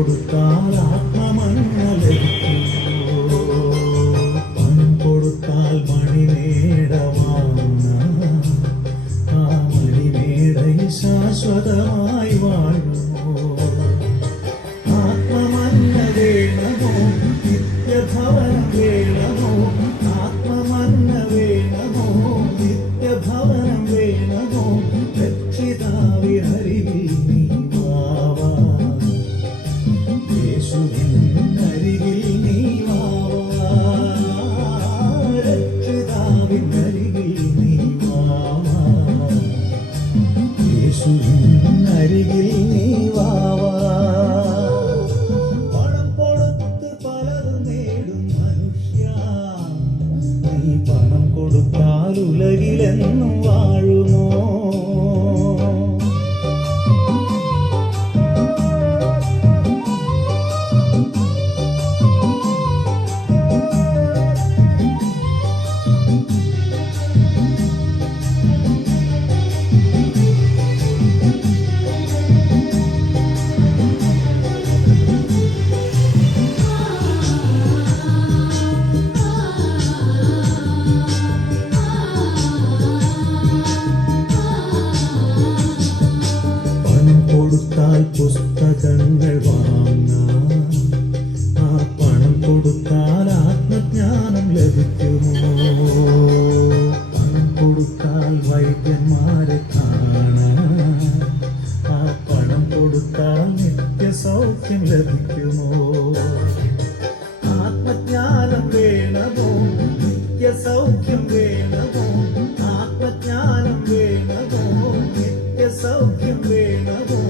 കൊടുത്താൽ ആത്മമന്ന ലഭിക്കുന്നു. പണം കൊടുത്താൽ മണിമേട വാങ്ങുന്ന ആ മണിമേടയിൽ ശാശ്വതമായി വാഴുന്നു. ആത്മമന്ന വേണമോ നിത്യഭവനം വേണമോ, ആത്മമന്ന വേണമോ നിത്യഭവനം വേണമോ, രക്ഷിതാവിനരികിൽ നീ വാവാ, യേശുവിനരികിൽ നീ വാവാ, രക്ഷിതാവിനരികിൽ നീ വാവാ, യേശുവിനരികിൽ നീ വാവാ. പണം കൊടുത്ത് പലതും നേടും മനുഷ്യ, നീ പണം കൊടുത്താൽ ഉലകിലെന്നും വാഴുമോ? കൊടുത്താൽ പുസ്തകങ്ങൾ വാങ്ങാം, ആ പണം കൊടുത്താൽ ആത്മജ്ഞാനം ലഭിക്കുമോ? പണം കൊടുത്താൽ വൈദ്യന്മാരെ കാണാം, ആ പണം കൊടുത്താൽ നിത്യസൗഖ്യം ലഭിക്കുമോ? ആത്മജ്ഞാനം വേണമോ നിത്യസൗഖ്യം വേണമോ, ആത്മജ്ഞാനം വേണമോ നിത്യസൗഖ്യം വേണമോ,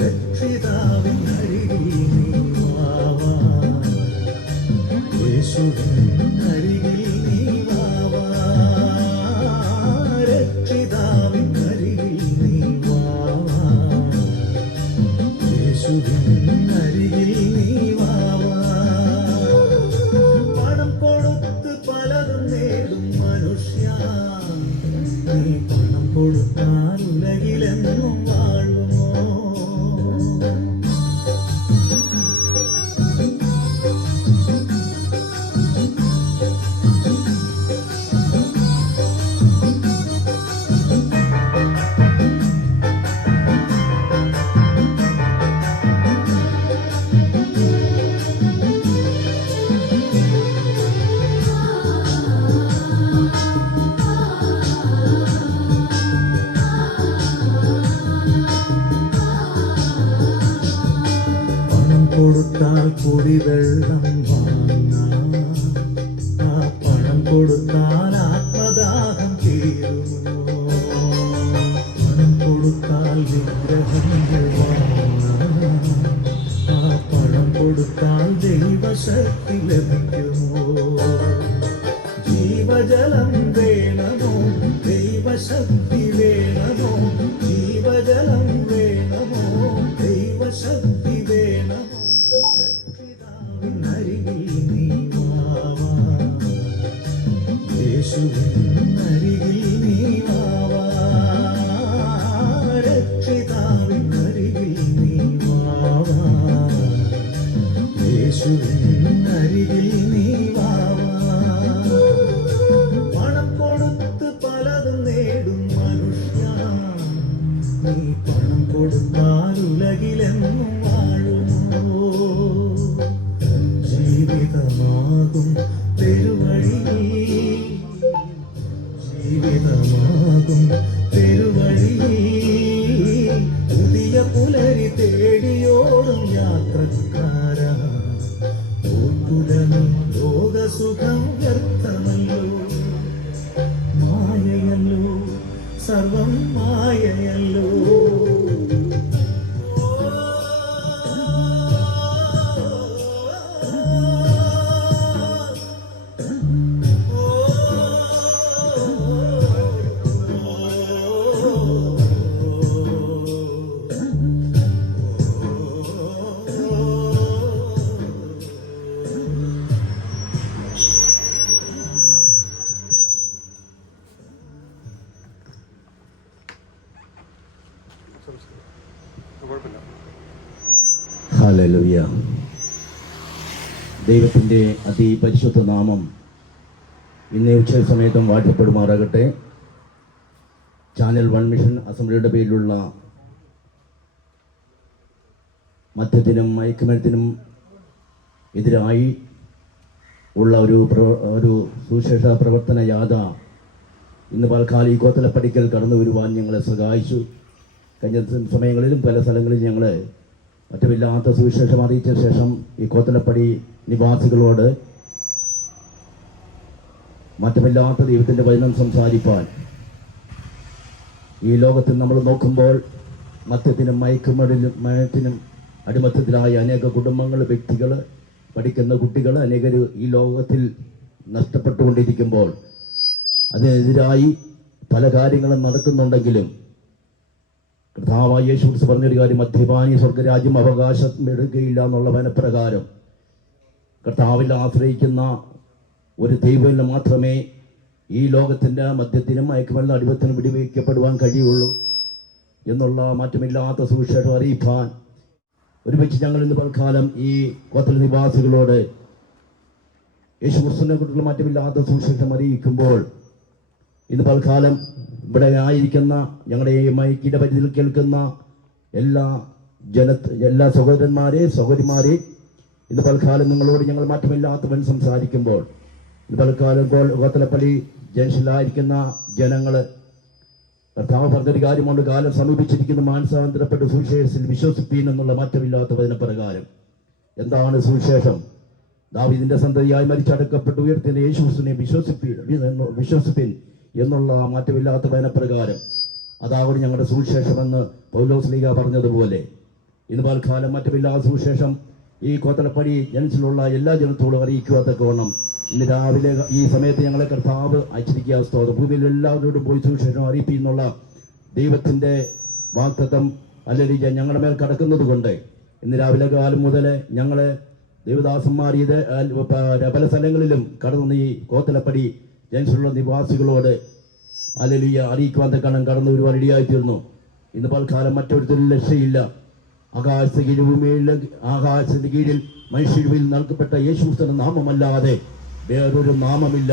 രക്ഷിതാവിനരികിൽ നീ വാവാ, യേശുവിനരികിൽ നീ വാവാ, രക്ഷിതാവിനരികിൽ നീ വാവാ, യേശുവിനരികിൽ നീ വാവാ. പണം കൊടുത്ത് പലതും നേടും മനുഷ്യ, നീ പണം കൊടുത്താൽ ഉലകിലെന്നും വാഴുമോ? കൊടുത്താൽ കുടിവെള്ളം വാങ്ങാം, ആ പണം കൊടുത്താൽ ആത്മദാഹം തീരുമോ? പണം കൊടുത്താൽ വിഗ്രഹങ്ങൾ വാങ്ങാം, ആ പണം കൊടുത്താൽ ദൈവശക്തി ലഭിക്കുമോ? ജീവജലം വേണമോ ദൈവശക്തി വേണമോ, ജീവജലം വേണമോ ദൈവശക്തി വേണമോ, രക്ഷിതാവിനരികിൽ നീ വാവാ, യേശുവിനരികിൽ നീ വാവാ, രക്ഷിതാവിനരികിൽ നീ വാവാ, യേശുവിനരികിൽ നീ വാവാ. പണം കൊടുത്ത് പലതും നേടും മനുഷ്യ, നീ പണം കൊടുത്താൽ ഉലകിലെന്നും വാഴുമോ? ജീവിതമാകും പെരുവഴി, ജീവിതമാകും പെരുവഴി, പുതിയ പുലരി തേടിയോടും യാത്രക്കാര, ലോകസുഖം വ്യർത്ഥമല്ലോ, മായയല്ലോ സർവം മായയല്ലോ. ഹല്ലേലൂയ. ദൈവത്തിൻ്റെ അതിപരിശുദ്ധ നാമം ഇന്നേ ഉച്ച സമയത്തും വാഴ്ത്തപ്പെടുമാറാകട്ടെ. ചാനൽ 1 മിഷൻ അസംബ്ലിയുടെ പേരിലുള്ള മദ്യത്തിനും മയക്കുമരുന്നിനും എതിരായി ഉള്ള ഒരു സുവിശേഷ പ്രവർത്തന യാത ഇന്ന് പാൽക്കാലി കോത്തലപ്പടിക്കൽ കടന്നു വരുവാൻ ഞങ്ങളെ സഹായിച്ചു. കഴിഞ്ഞ സമയങ്ങളിലും പല സ്ഥലങ്ങളിലും ഞങ്ങൾ മറ്റുമില്ലാത്ത സുവിശേഷം അറിയിച്ച ശേഷം ഈ കോത്തലപ്പടി നിവാസികളോട് മാറ്റമില്ലാത്ത ദൈവത്തിൻ്റെ വചനം സംസാരിപ്പാൻ, ഈ ലോകത്തിൽ നമ്മൾ നോക്കുമ്പോൾ മദ്യത്തിനും മയക്കുമരുന്നിനും അടിമത്തത്തിലായ അനേക കുടുംബങ്ങൾ, വ്യക്തികൾ, പഠിക്കുന്ന കുട്ടികൾ അനേകർ ഈ ലോകത്തിൽ നഷ്ടപ്പെട്ടുകൊണ്ടിരിക്കുമ്പോൾ അതിനെതിരായി പല കാര്യങ്ങളും നടക്കുന്നുണ്ടെങ്കിലും കർത്താവായ യേശു ക്രിസ്തു പറഞ്ഞൊരു കാര്യം, മദ്യപാനി സ്വർഗരാജ്യം അവകാശം എടുക്കുകയില്ല എന്നുള്ള വനപ്രകാരം കർത്താവിൽ ആശ്രയിക്കുന്ന ഒരു ദൈവത്തിൽ മാത്രമേ ഈ ലോകത്തിൻ്റെ മദ്യത്തിനും മയക്കുമരുന്ന് അടിമത്തിനും വിടിവയ്ക്കപ്പെടുവാൻ കഴിയുള്ളൂ എന്നുള്ള മാറ്റമില്ലാത്ത സുവിശേഷം അറിയിപ്പാൻ ഒരുമിച്ച് ഞങ്ങൾ ഇന്ന് പൽക്കാലം ഈ കോത്തൽ നിവാസികളോട് യേശു ക്രിസ്തുവിനെ കുറിച്ചുള്ള മാറ്റമില്ലാത്ത സുവിശേഷം അറിയിക്കുമ്പോൾ ഇന്ന് പൽക്കാലം ഇവിടെ ആയിരിക്കുന്ന ഞങ്ങളുടെ ഈ മൈക്കിൻ്റെ പരിധിയിൽ കേൾക്കുന്ന എല്ലാ സഹോദരന്മാരെ ഇന്ന് പൽക്കാലം നിങ്ങളോട് ഞങ്ങൾ മാറ്റമില്ലാത്തവൻ സംസാരിക്കുമ്പോൾ ഇന്ന് പൽക്കാലം കോത്തലപ്പള്ളി ജംഗ്ഷനിലായിരിക്കുന്ന ജനങ്ങൾ കർത്താവ് പറഞ്ഞൊരു കാര്യമുണ്ട്, കാലം സമീപിച്ചിരിക്കുന്ന മാനസാന്തരപ്പെട്ട സുവിശേഷത്തിൽ വിശ്വസിപ്പീൻ എന്നുള്ള മാറ്റമില്ലാത്ത വചനപ്രകാരം. എന്താണ് സുവിശേഷം? ദാവീദിന്റെ സന്തതിയായി മരിച്ചടക്കപ്പെട്ട് ഉയർത്തിയ യേശുക്രിസ്തുവിനെ വിശ്വസിപ്പിൻ എന്നുള്ള മാറ്റമില്ലാത്ത വചനപ്രകാരം. അതാവണം ഞങ്ങളുടെ സുവിശേഷമെന്ന് പൗലോസ് ലീഗ പറഞ്ഞതുപോലെ ഇന്ന് പാൽക്കാലം മാറ്റമില്ലാത്ത സുവിശേഷം ഈ കോത്തലപ്പടി ജനത്തിലുള്ള എല്ലാ ജനത്തോടും അറിയിക്കുവാത്തക്കവണ്ണം ഇന്ന് രാവിലെ ഈ സമയത്ത് ഞങ്ങളെ കർത്താവ് അയച്ചിരിക്കുക. സ്തോത്രം. ഭൂമിയിൽ എല്ലാവരോടും പോയി സുവിശേഷം അറിയിപ്പിന്നുള്ള ദൈവത്തിൻ്റെ വാഗ്ദത്തം അല്ലെങ്കിൽ ഞങ്ങളുടെ മേൽ കടക്കുന്നത് കൊണ്ട് ഇന്ന് രാവിലെ കാലം മുതൽ ഞങ്ങളെ ദൈവദാസന്മാർ ഇത് പല സ്ഥലങ്ങളിലും കടന്നു ഈ കോത്തലപ്പടി ജനത്തിലുള്ള നിവാസികളോട് അല്ലെങ്കിൽ അറിയിക്കുവാൻ തക്കണം കടന്നു വരുവാൻ റെഡിയായിത്തീർന്നു. ഇന്ന് പൽക്കാലം മറ്റൊരുത്തരും രക്ഷയില്ല. ആകാശത്തിന്റെ കീഴിൽ മനുഷ്യരിൽ നൽകപ്പെട്ട യേശുക്രിസ്തുവിന്റെ നാമമല്ലാതെ വേറൊരു നാമമില്ല.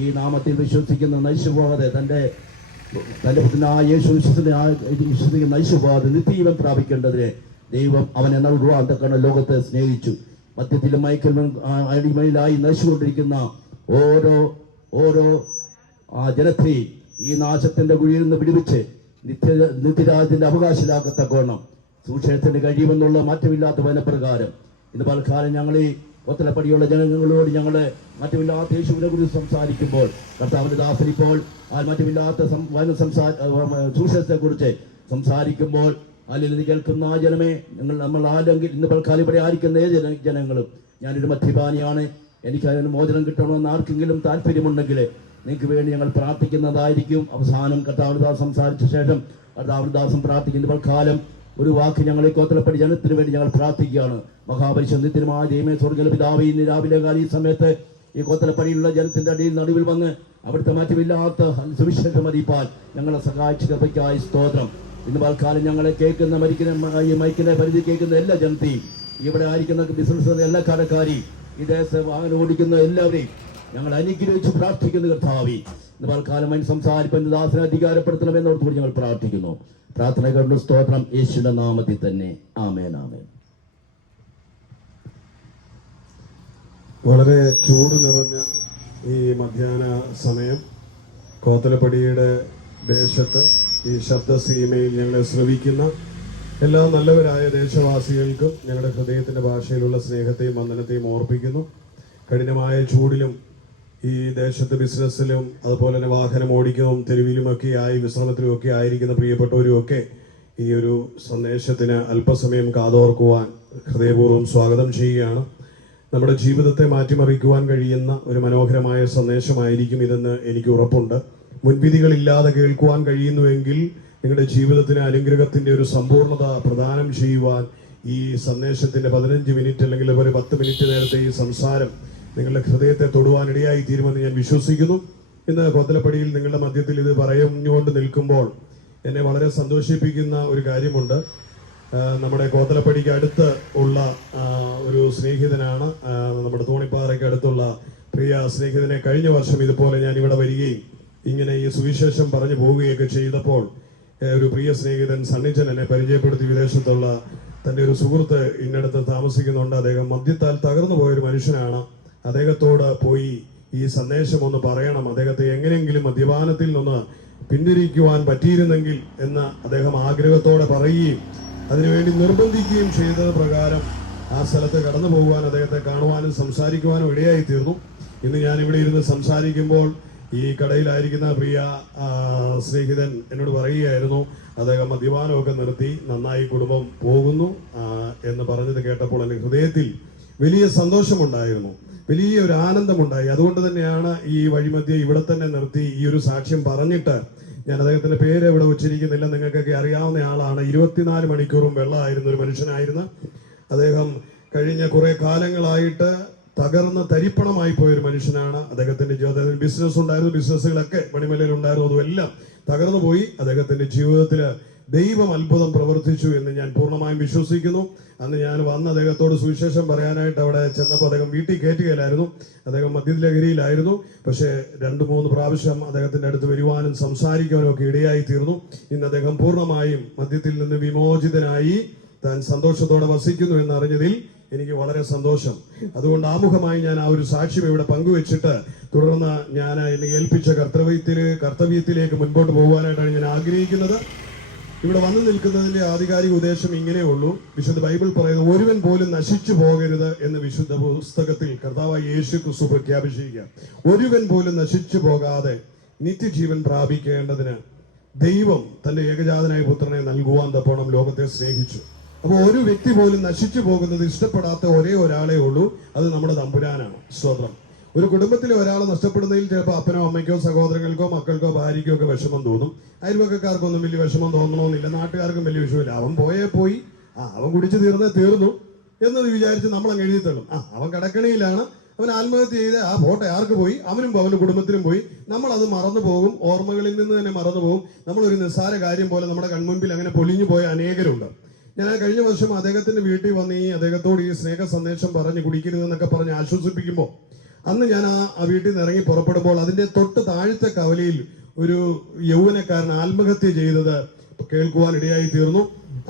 ഈ നാമത്തിൽ വിശ്വസിക്കുന്ന നൈശുപോകാതെ തൻ്റെ പുത്രനായ യേശു വിശ്വസിക്കുന്ന നൈശുപോകാതെ നിത്യജീവൻ പ്രാപിക്കേണ്ടതിന് ദൈവം അവനെ നൽകുവാൻ തക്കണ ലോകത്തെ സ്നേഹിച്ചു. മദ്യത്തിലും മയക്കലും അടിമയിലായി നശിച്ചുകൊണ്ടിരിക്കുന്ന ഓരോ ജനത്തെയും ഈ നാശത്തിന്റെ കുഴിയിൽ നിന്ന് വിടുവിച്ച് നിത്യരാജ്യത്തിന്റെ അവകാശിലാക്കത്തക്കോണം സുവിശേഷത്തിന് കഴിയുമെന്നുള്ള മാറ്റമില്ലാത്ത വനപ്രകാരം ഇന്ന് പലകാലം ഞങ്ങൾ ഈ കോത്തലപ്പടിയുള്ള ജനങ്ങളോട് ഞങ്ങൾ മാറ്റമില്ലാത്ത യേശുവിനെ കുറിച്ച് സംസാരിക്കുമ്പോൾ കർത്താവിന്റെ ദാസൻ ഇപ്പോൾ മാറ്റമില്ലാത്ത സുവിശേഷത്തെ കുറിച്ച് സംസാരിക്കുമ്പോൾ അല്ലെങ്കിൽ കേൾക്കുന്ന ആ ജനമേ, നമ്മൾ ആരെങ്കിൽ ഇന്ന് പൽക്കാലം ഇവിടെ ആയിരിക്കുന്ന ജനങ്ങളും ഞാനൊരു മദ്യപാനിയാണ്, എനിക്ക് അതിന് മോചനം കിട്ടണമെന്ന് ആർക്കെങ്കിലും താല്പര്യമുണ്ടെങ്കിൽ നിങ്ങൾക്ക് വേണ്ടി ഞങ്ങൾ പ്രാർത്ഥിക്കുന്നതായിരിക്കും. അവസാനം കർത്താവിദാസ് സംസാരിച്ച ശേഷം കർത്താവിദാസം പ്രാർത്ഥിക്കുന്ന പൽക്കാലം ഒരു വാക്ക് ഞങ്ങളെ കോത്തലപ്പടി ജനത്തിന് വേണ്ടി ഞങ്ങൾ പ്രാർത്ഥിക്കുകയാണ്. മഹാപരിശുദ്ധത്തിനുമായ ദൈവമേ, സ്വർഗ്ഗ പിതാവേ, ഇന്ന് രാവിലെ കാല ഈ സമയത്ത് ഈ കോത്തലപ്പടിയുള്ള ജനത്തിന്റെ അടിയിൽ നടുവിൽ വന്ന് അവിടുത്തെ മാറ്റമില്ലാത്ത സുവിശേഷം അറിയിപ്പാൻ ഞങ്ങളെ സഹായിച്ച കൃപയ്ക്കായി സ്തോത്രം. ഇന്ന് പൽക്കാലം ഞങ്ങളെ കേൾക്കുന്ന മൈക്കിന്റെ പരിധി കേൾക്കുന്ന എല്ലാ ജനത്തെയും, ഇവിടെ ആയിരിക്കുന്ന ബിസിനസ് എല്ലാ കടക്കാരി, ഈ ദേശ വാഹനം ഓടിക്കുന്ന എല്ലാവരെയും ഞങ്ങൾ അനുഗ്രഹിച്ച് പ്രാർത്ഥിക്കുന്ന കർത്താവേ, ഇന്ന് പൽക്കാലം അതിന് സംസാരിപ്പൻ ദാസനെ അധികാരപ്പെടുത്തണമെന്നോർത്തുകൂടി ഞങ്ങൾ പ്രാർത്ഥിക്കുന്നു. പ്രാർത്ഥനകളുടെ സ്തോത്രം യേശുവിന്റെ നാമത്തിൽ തന്നെ. ആമേൻ, ആമേൻ. വളരെ ചൂട് നിറഞ്ഞ ഈ മധ്യാഹ്ന സമയം കോത്തലപ്പടിയുടെ ദേശത്ത് ഈ ശബ്ദസീമയിൽ ഞങ്ങളെ ശ്രവിക്കുന്ന എല്ലാ നല്ലവരായ ദേശവാസികൾക്കും ഞങ്ങളുടെ ഹൃദയത്തിന്റെ ഭാഷയിലുള്ള സ്നേഹത്തെയും വന്ദനത്തെയും ഓർപ്പിക്കുന്നു. കഠിനമായ ചൂടിലും ഈ ദേശത്ത് ബിസിനസ്സിലും അതുപോലെ തന്നെ വാഹനം ഓടിക്കുന്നതും തെരുവിലുമൊക്കെയായി വിശ്രമത്തിലുമൊക്കെ ആയിരിക്കുന്ന പ്രിയപ്പെട്ടവരുമൊക്കെ ഈ ഒരു സന്ദേശത്തിന് അല്പസമയം കാതോർക്കുവാൻ ഹൃദയപൂർവ്വം സ്വാഗതം ചെയ്യുകയാണ്. നമ്മുടെ ജീവിതത്തെ മാറ്റിമറിക്കുവാൻ കഴിയുന്ന ഒരു മനോഹരമായ സന്ദേശമായിരിക്കും ഇതെന്ന് എനിക്ക് ഉറപ്പുണ്ട്. മുൻവിധികളില്ലാതെ കേൾക്കുവാൻ കഴിയുന്നുവെങ്കിൽ നിങ്ങളുടെ ജീവിതത്തിന് അനുഗ്രഹത്തിന്റെ ഒരു സമ്പൂർണ്ണത പ്രദാനം ചെയ്യുവാൻ ഈ സന്ദേശത്തിന്റെ 15 മിനിറ്റ് അല്ലെങ്കിൽ ഒരു 10 മിനിറ്റ് നേരത്തെ ഈ സംസാരം നിങ്ങളുടെ ഹൃദയത്തെ തൊടുവാനിടയായി തീരുമെന്ന് ഞാൻ വിശ്വസിക്കുന്നു. ഇന്ന് കോത്തലപ്പടിയിൽ നിങ്ങളുടെ മധ്യത്തിൽ ഇത് പറഞ്ഞുകൊണ്ട് നിൽക്കുമ്പോൾ എന്നെ വളരെ സന്തോഷിപ്പിക്കുന്ന ഒരു കാര്യമുണ്ട്. നമ്മുടെ കോത്തലപ്പടിക്ക് അടുത്ത് ഉള്ള ഒരു സ്നേഹിതനാണ്. നമ്മുടെ തോണിപ്പാറയ്ക്ക് അടുത്തുള്ള പ്രിയ സ്നേഹിതനെ കഴിഞ്ഞ വർഷം ഇതുപോലെ ഞാൻ ഇവിടെ വരികയും ഇങ്ങനെ ഈ സുവിശേഷം പറഞ്ഞു പോവുകയൊക്കെ ചെയ്തപ്പോൾ ഒരു പ്രിയ സ്നേഹിതൻ സണ്ണിച്ചൻ എന്നെ പരിചയപ്പെടുത്തി. വിദേശത്തുള്ള തൻ്റെ ഒരു സുഹൃത്ത് ഇന്നടത്ത് താമസിക്കുന്നുണ്ട്. അദ്ദേഹം മദ്യത്താൽ തകർന്നു പോയൊരു മനുഷ്യനാണ്. അദ്ദേഹത്തോട് പോയി ഈ സന്ദേശം ഒന്ന് പറയണം, അദ്ദേഹത്തെ എങ്ങനെയെങ്കിലും മദ്യപാനത്തിൽ നിന്ന് പിന്തിരിക്കുവാൻ പറ്റിയിരുന്നെങ്കിൽ എന്ന് അദ്ദേഹം ആഗ്രഹത്തോടെ പറയുകയും അതിനുവേണ്ടി നിർബന്ധിക്കുകയും ചെയ്തത് പ്രകാരം ആ സ്ഥലത്ത് കടന്നു പോകുവാൻ, അദ്ദേഹത്തെ കാണുവാനും സംസാരിക്കുവാനും ഇടയായി തീർന്നു. ഇന്ന് ഞാൻ ഇവിടെ ഇരുന്ന് സംസാരിക്കുമ്പോൾ ഈ കടയിലായിരിക്കുന്ന പ്രിയ സ്നേഹിതൻ എന്നോട് പറയുകയായിരുന്നു, അദ്ദേഹം മദ്യപാനമൊക്കെ നിർത്തി നന്നായി കുടുംബം പോകുന്നു എന്ന് പറഞ്ഞത് കേട്ടപ്പോൾ എൻ്റെ ഹൃദയത്തിൽ വലിയ സന്തോഷമുണ്ടായിരുന്നു, വലിയ ഒരു ആനന്ദമുണ്ടായി. അതുകൊണ്ട് തന്നെയാണ് ഈ വഴിമധ്യേ ഇവിടെ തന്നെ നിർത്തി ഈ ഒരു സാക്ഷ്യം പറഞ്ഞിട്ട്, ഞാൻ അദ്ദേഹത്തിന്റെ പേര് ഇവിടെ ഉച്ചരിക്കുന്നില്ല, നിങ്ങൾക്കൊക്കെ അറിയാവുന്ന ആളാണ്. 24 മണിക്കൂറും വെള്ളമായിരുന്ന ഒരു മനുഷ്യനായിരുന്നു അദ്ദേഹം. കഴിഞ്ഞ കുറെ കാലങ്ങളായിട്ട് തകർന്ന് തരിപ്പണമായി പോയൊരു മനുഷ്യനാണ്. അദ്ദേഹത്തിന്റെ ജീവിതത്തിൽ ബിസിനസ് ഉണ്ടായിരുന്നു, ബിസിനസ്സുകളൊക്കെ മണിമലയിൽ ഉണ്ടായിരുന്നു, അതുമെല്ലാം തകർന്നു പോയി. അദ്ദേഹത്തിന്റെ ജീവിതത്തിൽ ദൈവം അത്ഭുതം പ്രവർത്തിച്ചു എന്ന് ഞാൻ പൂർണ്ണമായും വിശ്വസിക്കുന്നു. അന്ന് ഞാൻ വന്ന് അദ്ദേഹത്തോട് സുവിശേഷം പറയാനായിട്ട് അവിടെ ചെന്നപ്പോൾ അദ്ദേഹം വീട്ടിൽ കയറ്റുകയില്ലായിരുന്നു, അദ്ദേഹം മദ്യലഹരിയിലായിരുന്നു. പക്ഷേ 2-3 പ്രാവശ്യം അദ്ദേഹത്തിന്റെ അടുത്ത് വരുവാനും സംസാരിക്കാനും ഒക്കെ ഇടയായി തീർന്നു. ഇന്ന് അദ്ദേഹം പൂർണ്ണമായും മദ്യത്തിൽ നിന്ന് വിമോചിതനായി താൻ സന്തോഷത്തോടെ വസിക്കുന്നു എന്നറിഞ്ഞതിൽ എനിക്ക് വളരെ സന്തോഷം. അതുകൊണ്ട് ആമുഖമായി ഞാൻ ആ ഒരു സാക്ഷ്യം ഇവിടെ പങ്കുവെച്ചിട്ട് തുടർന്ന് ഞാൻ എന്നെ ഏൽപ്പിച്ച കർത്തവ്യത്തിലേക്ക് മുൻപോട്ട് പോകുവാനായിട്ടാണ് ഞാൻ ആഗ്രഹിക്കുന്നത്. ഇവിടെ വന്നു നിൽക്കുന്നതിന്റെ ആധികാരിക ഉദ്ദേശം ഇങ്ങനെയുള്ളൂ. വിശുദ്ധ ബൈബിൾ പറയുന്നത് ഒരുവൻ പോലും നശിച്ചു പോകരുത് എന്ന് വിശുദ്ധ പുസ്തകത്തിൽ കർത്താവായ യേശു ക്രിസ്തു പ്രഖ്യാപിച്ചിരിക്കുക. ഒരുവൻ പോലും നശിച്ചു പോകാതെ നിത്യജീവൻ പ്രാപിക്കേണ്ടതിന് ദൈവം തന്റെ ഏകജാതനായ പുത്രനെ നൽകുവാൻ തപ്പോണം ലോകത്തെ സ്നേഹിച്ചു. അപ്പോൾ ഒരു വ്യക്തി പോലും നശിച്ചു പോകുന്നത് ഇഷ്ടപ്പെടാത്ത ഒരേ ഒരാളേ ഉള്ളൂ, അത് നമ്മുടെ തമ്പുരാനാണ്. സ്തോത്രം. ഒരു കുടുംബത്തിലെ ഒരാൾ നഷ്ടപ്പെടുന്നതിൽ ചിലപ്പോൾ അപ്പനോ അമ്മയ്ക്കോ സഹോദരങ്ങൾക്കോ മക്കൾക്കോ ഭാര്യയ്ക്കോ ഒക്കെ വിഷമം തോന്നും. അയൽവക്കക്കാർക്കൊന്നും വലിയ വിഷമം തോന്നണമെന്നില്ല, നാട്ടുകാർക്കും വലിയ വിഷയമില്ല. അവൻ പോയി അവൻ കുടിച്ചു തീർന്നു എന്നത് വിചാരിച്ച് നമ്മൾ അങ്ങ് എഴുതി തള്ളും. അവൻ കടക്കണിയിലാണ്, അവൻ ആത്മഹത്യ ചെയ്ത് പോട്ടെ, ആർക്ക് പോയി, അവനും അവന്റെ കുടുംബത്തിനും പോയി. നമ്മളത് മറന്നു പോകും, ഓർമ്മകളിൽ നിന്ന് തന്നെ മറന്നു പോകും. നമ്മളൊരു നിസ്സാര കാര്യം പോലെ നമ്മുടെ കൺമുൻപിൽ അങ്ങനെ പൊലിഞ്ഞു പോയ അനേകരുണ്ട്. ഞാൻ കഴിഞ്ഞ വർഷം അദ്ദേഹത്തിന്റെ വീട്ടിൽ വന്ന് അദ്ദേഹത്തോട് ഈ സ്നേഹ സന്ദേശം പറഞ്ഞ് കുടിക്കരുതെന്നൊക്കെ പറഞ്ഞ് ആശ്വസിപ്പിക്കുമ്പോൾ അന്ന് ഞാൻ ആ വീട്ടിൽ നിന്ന് ഇറങ്ങി പുറപ്പെടുമ്പോൾ അതിന്റെ തൊട്ട് താഴത്തെ കവലയിൽ ഒരു യൗവനക്കാരൻ ആത്മഹത്യ ചെയ്തത് കേൾക്കുവാൻ ഇടയായി തീർന്നു.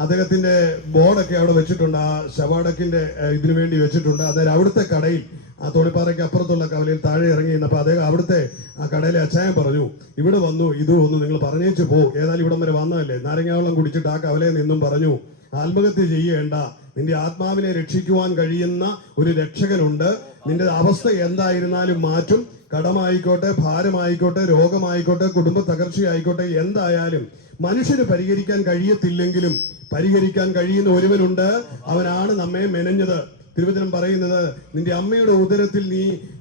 അദ്ദേഹത്തിന്റെ ബോർഡൊക്കെ അവിടെ വെച്ചിട്ടുണ്ട്, ആ ശവാടക്കിന്റെ ഇതിനു വേണ്ടി വെച്ചിട്ടുണ്ട്. അതായത് അവിടുത്തെ കടയിൽ, ആ തോണിപ്പാറയ്ക്ക് അപ്പുറത്തുള്ള കവലയിൽ താഴെ ഇറങ്ങി നിന്നപ്പോൾ അദ്ദേഹം അവിടുത്തെ ആ കടയിലെ അച്ചായൻ പറഞ്ഞു, ഇവിടെ വന്നു ഇതൊന്ന് നിങ്ങൾ പറഞ്ഞേച്ചു പോ, ഏതായാലും ഇവിടം വരെ വന്നതല്ലേ, നാരങ്ങാവെള്ളം കുടിച്ചിട്ട് ആ കവലയിൽ നിന്നും പറഞ്ഞു, ആത്മഹത്യ ചെയ്യേണ്ട, നിന്റെ ആത്മാവിനെ രക്ഷിക്കുവാൻ കഴിയുന്ന ഒരു രക്ഷകനുണ്ട്, നിന്റെ അവസ്ഥ എന്തായിരുന്നാലും മാറ്റും. കടമായിക്കോട്ടെ, ഭാരമായിക്കോട്ടെ, രോഗമായിക്കോട്ടെ, കുടുംബ തകർച്ചയായിക്കോട്ടെ, എന്തായാലും മനുഷ്യന് പരിഹരിക്കാൻ കഴിയത്തില്ലെങ്കിലും പരിഹരിക്കാൻ കഴിയുന്ന ഒരുവനുണ്ട്, അവനാണ് നമ്മെ മെനഞ്ഞത്. തിരുവചനം പറയുന്നത്, നിന്റെ അമ്മയുടെ ഉദരത്തിൽ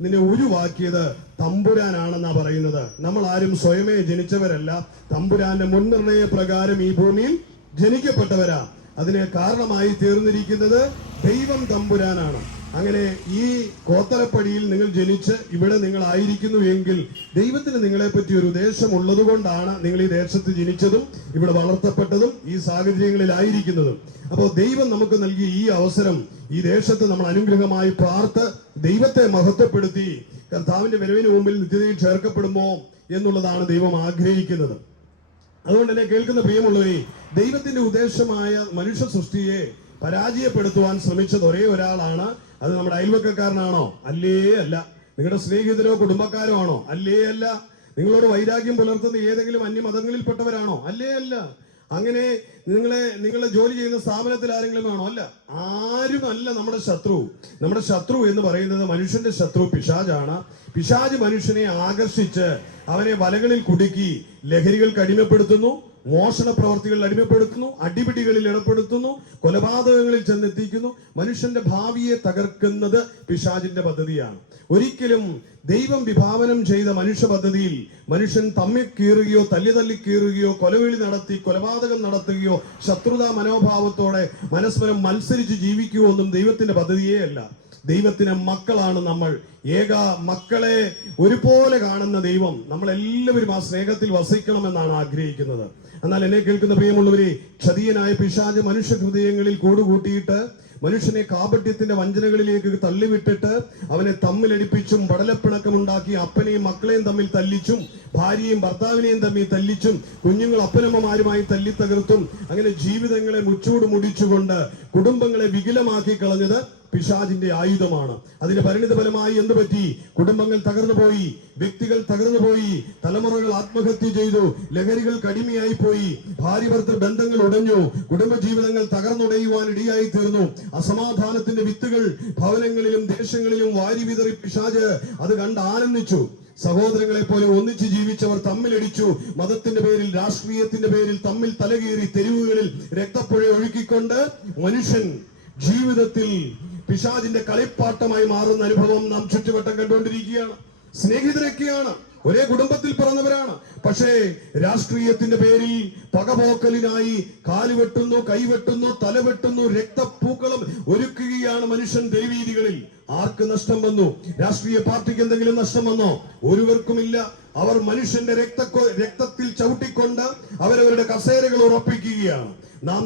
നിന്നെ ഉരുവാക്കിയത് തമ്പുരാനാണെന്നാ പറയുന്നത്. നമ്മൾ ആരും സ്വയമേ ജനിച്ചവരല്ല, തമ്പുരാന്റെ മുൻനിർണയ പ്രകാരം ഈ ഭൂമിയിൽ ജനിക്കപ്പെട്ടവരാ. അതിന് കാരണമായി തീർന്നിരിക്കുന്നത് ദൈവം തമ്പുരാനാണ്. അങ്ങനെ ഈ കോത്തലപ്പടിയിൽ നിങ്ങൾ ജനിച്ച് ഇവിടെ നിങ്ങൾ ആയിരിക്കുന്നു എങ്കിൽ ദൈവത്തിന് നിങ്ങളെ പറ്റി ഒരു ഉദ്ദേശം ഉള്ളത് കൊണ്ടാണ് നിങ്ങൾ ഈ ദേശത്ത് ജനിച്ചതും ഇവിടെ വളർത്തപ്പെട്ടതും ഈ സാഹചര്യങ്ങളിലായിരിക്കുന്നതും. അപ്പോൾ ദൈവം നമുക്ക് നൽകിയ ഈ അവസരം ഈ ദേശത്ത് നമ്മൾ അനുഗ്രഹമായി പാർത്ത് ദൈവത്തെ മഹത്വപ്പെടുത്തി കർത്താവിന്റെ വരവിന് മുമ്പിൽ നിത്യതയിൽ ചേർക്കപ്പെടുമോ എന്നുള്ളതാണ് ദൈവം ആഗ്രഹിക്കുന്നത്. അതുകൊണ്ട് തന്നെ കേൾക്കുന്ന പ്രിയമുള്ളവരെ, ദൈവത്തിന്റെ ഉദ്ദേശമായ മനുഷ്യ സൃഷ്ടിയെ പരാജയപ്പെടുത്തുവാൻ ശ്രമിച്ചത് ഒരേ ഒരാളാണ്. അത് നമ്മുടെ അയൽവക്കക്കാരനാണോ? അല്ലേ അല്ല. നിങ്ങളുടെ സ്നേഹിതരോ കുടുംബക്കാരോ ആണോ? അല്ലേ അല്ല. നിങ്ങളോട് വൈരാഗ്യം പുലർത്തുന്ന ഏതെങ്കിലും അന്യമതങ്ങളിൽപ്പെട്ടവരാണോ? അല്ലേ അല്ല. അങ്ങനെ നിങ്ങളെ ജോലി ചെയ്യുന്ന സ്ഥാപനത്തിൽ ആരെങ്കിലും ആണോ? അല്ല. ആരും അല്ല നമ്മുടെ ശത്രു. നമ്മുടെ ശത്രു എന്ന് പറയുന്നത് മനുഷ്യന്റെ ശത്രു പിശാചാണ്. പിശാച് മനുഷ്യനെ ആകർഷിച്ച് അവനെ വലകളിൽ കുടുക്കി ലഹരികൾക്ക് അടിമപ്പെടുത്തുന്നു, മോഷണ പ്രവർത്തികളിൽ അടിമപ്പെടുത്തുന്നു, അടിപിടികളിൽ ഏർപ്പെടുത്തുന്നു, കൊലപാതകങ്ങളിൽ ചെന്നെത്തിക്കുന്നു. മനുഷ്യന്റെ ഭാവിയെ തകർക്കുന്നത് പിശാചിന്റെ പദ്ധതിയാണ്. ഒരിക്കലും ദൈവം വിഭാവനം ചെയ്ത മനുഷ്യ പദ്ധതിയിൽ മനുഷ്യൻ തമ്മിൽ കീറുകയോ തല്ലി കീറുകയോ കൊലവിളി നടത്തി കൊലപാതകം നടത്തുകയോ ശത്രുതാ മനോഭാവത്തോടെ പരസ്പരം മത്സരിച്ച് ജീവിക്കുകയോ ഒന്നും ദൈവത്തിന്റെ പദ്ധതിയേ അല്ല. ദൈവത്തിന് മക്കളാണ് നമ്മൾ. ഏക മക്കളെ ഒരുപോലെ കാണുന്ന ദൈവം നമ്മളെല്ലാവരും ആ സ്നേഹത്തിൽ വസിക്കണമെന്നാണ് ആഗ്രഹിക്കുന്നത്. എന്നാൽ എന്നെ കേൾക്കുന്ന പ്രിയമുള്ളവരെ, ചതിയനായ പിശാച് മനുഷ്യ ഹൃദയങ്ങളിൽ കൂടുകൂട്ടിയിട്ട് മനുഷ്യനെ കാപട്യത്തിന്റെ വഞ്ചനകളിലേക്ക് തള്ളിവിട്ടിട്ട് അവനെ തമ്മിലടിപ്പിച്ചും പടലപ്പിണക്കമുണ്ടാക്കി അപ്പനെയും മക്കളെയും തമ്മിൽ തല്ലിച്ചും ഭാര്യയും ഭർത്താവിനെയും തമ്മിൽ തല്ലിച്ചും കുഞ്ഞുങ്ങൾ അപ്പനമ്മമാരുമായി തല്ലി തകർത്തും അങ്ങനെ ജീവിതങ്ങളെ മുച്ചൂട് മുടിച്ചുകൊണ്ട് കുടുംബങ്ങളെ വികലമാക്കി കളഞ്ഞത് പിശാചിന്റെ ആയുധമാണ്. അതിന്റെ പരിണിത ഫലമായി എന്ത് പറ്റി? കുടുംബങ്ങൾ തകർന്നുപോയി, വ്യക്തികൾ തകർന്നുപോയി, തലമുറകൾ ആത്മഹത്യ ചെയ്തു, ലഹരികൾ കടിമയായി പോയി, ഭാര്യ ഭർത്തൃ ബന്ധങ്ങൾ ഉടഞ്ഞു, കുടുംബജീവിതങ്ങൾ തകർന്നുടയുവാൻ ഇടയായി തീർന്നു. അസമാധാനത്തിന്റെ വിത്തുകൾ ഭവനങ്ങളിലും ദേശങ്ങളിലും വാരി വിതറി പിശാച് അത് കണ്ട് ആനന്ദിച്ചു. സഹോദരങ്ങളെ പോലെ ഒന്നിച്ച് ജീവിച്ചവർ തമ്മിലടിച്ചു. മതത്തിന്റെ പേരിൽ, രാഷ്ട്രീയത്തിന്റെ പേരിൽ തമ്മിൽ തലകീറി തെരുവുകളിൽ രക്തപ്പുഴ ഒഴുക്കിക്കൊണ്ട് മനുഷ്യൻ ജീവിതത്തിൽ പിശാചിന്റെ കളിപ്പാട്ടമായി മാറുന്ന അനുഭവം നാം ചുറ്റുവട്ടം കണ്ടുകൊണ്ടിരിക്കുകയാണ്. സ്നേഹിതരൊക്കെയാണ്, ഒരേ കുടുംബത്തിൽ പിറന്നവരാണ്, പക്ഷേ രാഷ്ട്രീയത്തിന്റെ പേരിൽ പകപോക്കലിനായി കാലുവെട്ടുന്നു, കൈവെട്ടുന്നു, തലവെട്ടുന്നു, രക്തപ്പൂക്കളം ഒരുക്കുകയാണ് മനുഷ്യൻ തെരുവീതികളിൽ. ആർക്ക് നഷ്ടം വന്നു? രാഷ്ട്രീയ പാർട്ടിക്ക് എന്തെങ്കിലും നഷ്ടം വന്നോ? ഒരുവർക്കുമില്ല. അവർ മനുഷ്യന്റെ രക്തത്തിൽ ചവിട്ടിക്കൊണ്ട് അവരവരുടെ കസേരകൾ ഉറപ്പിക്കുകയാണ്. നാം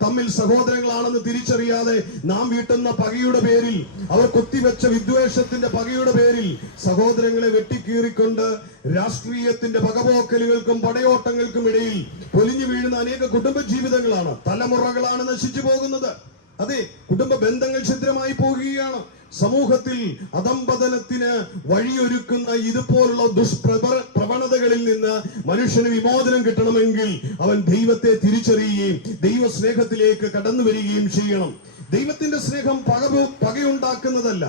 തമ്മിൽ സഹോദരങ്ങളാണെന്ന് തിരിച്ചറിയാതെ നാം വീട്ടുന്ന പകയുടെ പേരിൽ, അവർ കുത്തിവെച്ച വിദ്വേഷത്തിന്റെ പകയുടെ പേരിൽ സഹോദരങ്ങളെ വെട്ടിക്കീറിക്കൊണ്ട് രാഷ്ട്രീയത്തിന്റെ പകപോക്കലുകൾക്കും പടയോട്ടങ്ങൾക്കും ഇടയിൽ പൊലിഞ്ഞു വീഴുന്ന അനേക കുടുംബ ജീവിതങ്ങളാണ്, തലമുറകളാണ് നശിച്ചു പോകുന്നത്. അതെ, കുടുംബ ബന്ധങ്ങൾ ഛിദ്രമായി പോകുകയാണ്. സമൂഹത്തിൽ അധംപതനത്തിന് വഴിയൊരുക്കുന്ന ഇതുപോലുള്ള ദുഷ്പ്രവണതകളിൽ നിന്ന് മനുഷ്യന് വിമോചനം കിട്ടണമെങ്കിൽ അവൻ ദൈവത്തെ തിരിച്ചറിയുകയും ദൈവസ്നേഹത്തിലേക്ക് കടന്നു വരികയും ചെയ്യണം. ദൈവത്തിന്റെ സ്നേഹം പകയുണ്ടാക്കുന്നതല്ല,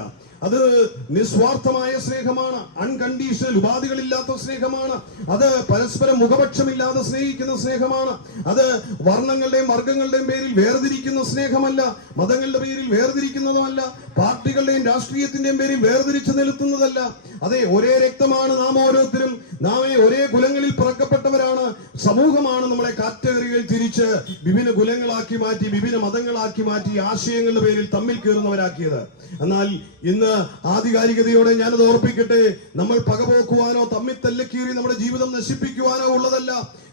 അത് നിസ്വാർത്ഥമായ സ്നേഹമാണ്, അൺകണ്ടീഷണൽ, ഉപാധികളില്ലാത്ത സ്നേഹമാണ്. അത് പരസ്പരം മുഖപക്ഷമില്ലാതെ സ്നേഹിക്കുന്ന സ്നേഹമാണ്. അത് വർണ്ണങ്ങളുടെയും വർഗങ്ങളുടെയും പേരിൽ വേർതിരിക്കുന്ന സ്നേഹമല്ല, മതങ്ങളുടെ പേരിൽ വേർതിരിക്കുന്നതുമല്ല, പാർട്ടികളുടെയും രാഷ്ട്രീയത്തിന്റെയും പേരിൽ വേർതിരിച്ചു നിൽക്കുന്നതല്ല. അതെ, ഒരേ രക്തമാണ് നാം ഓരോരുത്തരും, നാം ഒരേ കുലങ്ങളിൽ പിറക്കപ്പെട്ടവരാണ്. സമൂഹമാണ് നമ്മളെ കാറ്റഗറികൾ തിരിച്ച് വിഭിന്ന കുലങ്ങളാക്കി മാറ്റി, വിഭിന്ന മതങ്ങളാക്കി മാറ്റി, ആശയങ്ങളുടെ പേരിൽ തമ്മിൽ കയറുന്നവരാക്കിയത്. എന്നാൽ ഇന്ന് ആധികാരികതയോടെ ഞാനത് ഓർപ്പിക്കട്ടെ, നമ്മൾ പകപോക്കുവാനോ തമ്മിൽ തല്ലക്കീറി നമ്മുടെ ജീവിതം നശിപ്പിക്കുവാനോ ഉള്ളതല്ല.